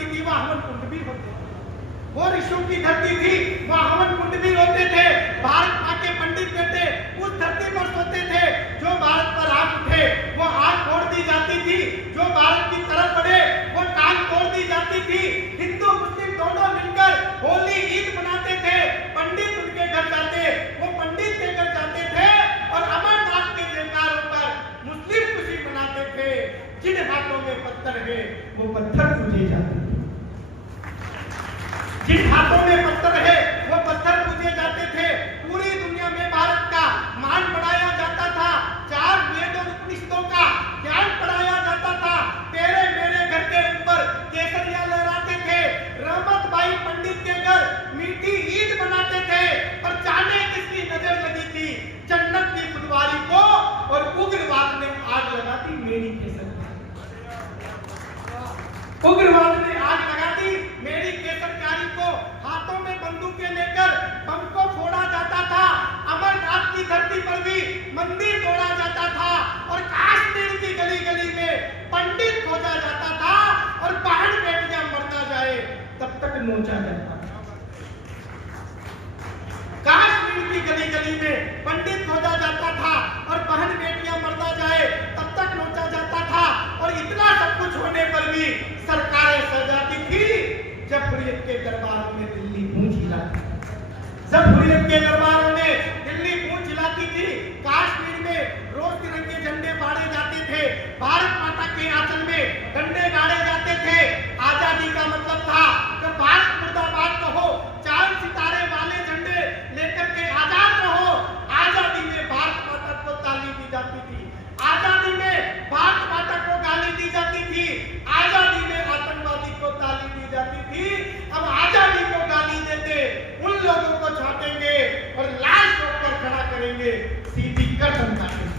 धरती थी वहां हवन कुंड भी होते थे, वो ऋषियों की धरती थी वहां हवन कुंड भी होते थे। भारत मां के पंडित बेटे उस धरती पर सोते थे, जो भारत पर आग उठे वो आग तोड़ दी जाती थी, जो भारत की तरफ बढ़े वो टांग तोड़ दी जाती थी। हिंदू मुस्लिम दोनों मिलकर होली ईद मनाते थे, पंडित उनके घर जाते, वो पंडित के घर जाते थे और अमरनाथ के जयकारों पर मुस्लिम खुशी मनाते थे। जिन हाथों में पत्थर है वो पत्थर पूजे जाते थे, जिन हाथों में पत्थर है वो पत्थर पूजे जाते थे। पूरी दुनिया में भारत का मान बढ़ाया जाता था, 4 वेद और उपनिषदों का ज्ञान पढ़ाया जाता था। तेरे मेरे घर के ऊपर केसरिया लहराते थे, रहमत भाई पंडित के घर मीठी ईद मनाते थे। पर जाने किसकी नजर लगी थी जन्नत की फुलवारी को, और उग्रवाद ने आग लगा दी मेरी केसरिया, उग्रवाद ने आग लगा दी मेरी केसरकारी को। हाथों में बंदूकें लेकर बम को फोड़ा जाता था, अमरनाथ की धरती पर भी मंदिर तोड़ा जाता था, और कश्मीर की गली गली में पंडित खोजा जाता था, और बहन बेटियां मरना जाए तब तक नोचा जाता था। कश्मीर की गली गली में पंडित खोजा जाता था और बहन बेटियां मरना जाए तब तक नोचा जाता था। और इतना सब कुछ होने पर भी सरकारें सजाती थी। जब हुर्रियत के दरबारों में दिल्ली गूंज हिलाती, जब हुर्रियत के दरबारों में दिल्ली गूंज हिलाती थी, कश्मीर में रोज तिरंगे झंडे बाड़े जाते थे, भारत माता के आंचल में डंडे गाड़े जाते थे। आजादी का मतलब था कि भारत मुर्दाबाद कहो, 4 सितारे वाले झंडे लेकर के आजाद रहो। आजादी में भारत माता को ताली दी जाती थी, आजादी में भारत माता को गाली दी जाती थी, आजादी में आतंकवादी को ताली दी जाती थी। अब आजादी को गाली देते उन लोगों को छाटेंगे और लाल चौक पर खड़ा करेंगे, सीधी गर्दन काटेंगे,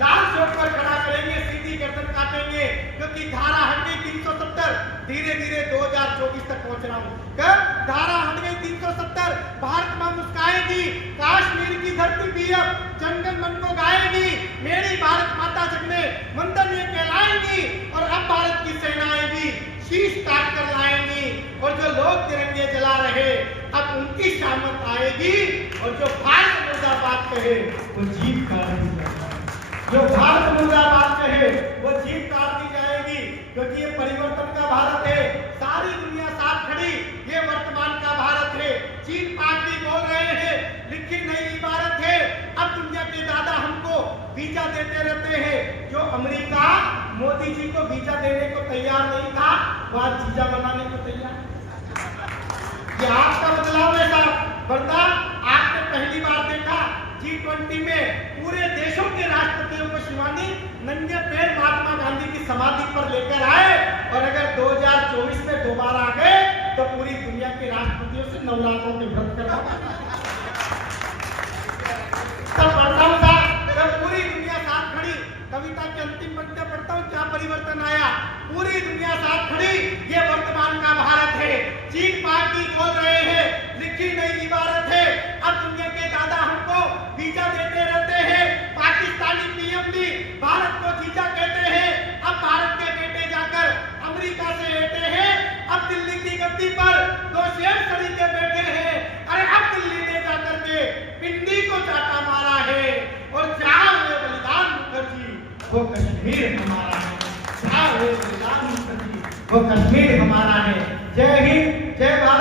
लाल चौक पर खड़ा करेंगे, सीधी गर्दन काटेंगे। क्योंकि धारा हट गई 370, धीरे धीरे 2024 तक पहुंच रहा हूं। कब धारा हट गई 370, भारत मां मुस्काएगी, कश्मीर की धरती भी अब जनगण मन को गाएगी, मेरी भारत माता जगने वंदनीय कहलाएंगी, और अब भारत की सेनाएं भी शीश काट कर लाएंगी। और जो लोग तिरंगे जला रहे अब उनकी शामत आएगी, और जो भारत मुर्दाबाद कहे वो जीभ काट दी जाएगी, जो भारत मुर्दाबाद कहे वो जीभ काट दी जाएगी। क्योंकि ये परिवर्तन का भारत है, सारी दुनिया साथ खड़ी, ये वर्तमान का भारत है। चीन पाक भी बोल रहे हैं लिखी नई इबारत है। अब दुनिया के दादा हमको वीजा देते रहते हैं, जो अमेरिका मोदी जी को वीजा देने को तैयार नहीं था, वो आज वीजा बनाने को तैयार है। ये आपका बदलाव है साहब, वरना आपने पहली बार देखा G20 में पूरे देशों के राष्ट्रपतियों को शिवानी नंगे पैर महात्मा गांधी की समाधि पर लेकर आए, और अगर 2024 में दोबारा आ गए तो पूरी दुनिया के राष्ट्रपतियों से नवरात्रों के व्रत करवाएंगे। तब पढ़ता हूं साहब, जब पूरी दुनिया साथ खड़ी, कविता की अंतिम पंक्ति पढ़ता हूं, क्या परिवर्तन आया। पूरी दुनिया साथ खड़ी, ये वर्तमान का भारत है। चीन पाक भी बोल रहे हैं लिखी नई इबारत है। अब दुनिया के दादा हमको वीजा देते रहते हैं, पाकिस्तानी पीएम भी भारत को जीजा कहते हैं। अब भारत के बेटे जाकर अमेरिका से लेते हैं, अब दिल्ली की गद्दी पर 2 शेर सड़ी के बैठे हैं। अरे अब दिल्ली ने जाकर के पिंडी को चाटा मारा है, और जहां हुए बलिदान मुखर्जी वो कश्मीर हमारा है, जहां हुए बलिदान मुखर्जी वो कश्मीर हमारा है। जय हिंद, जय भारत।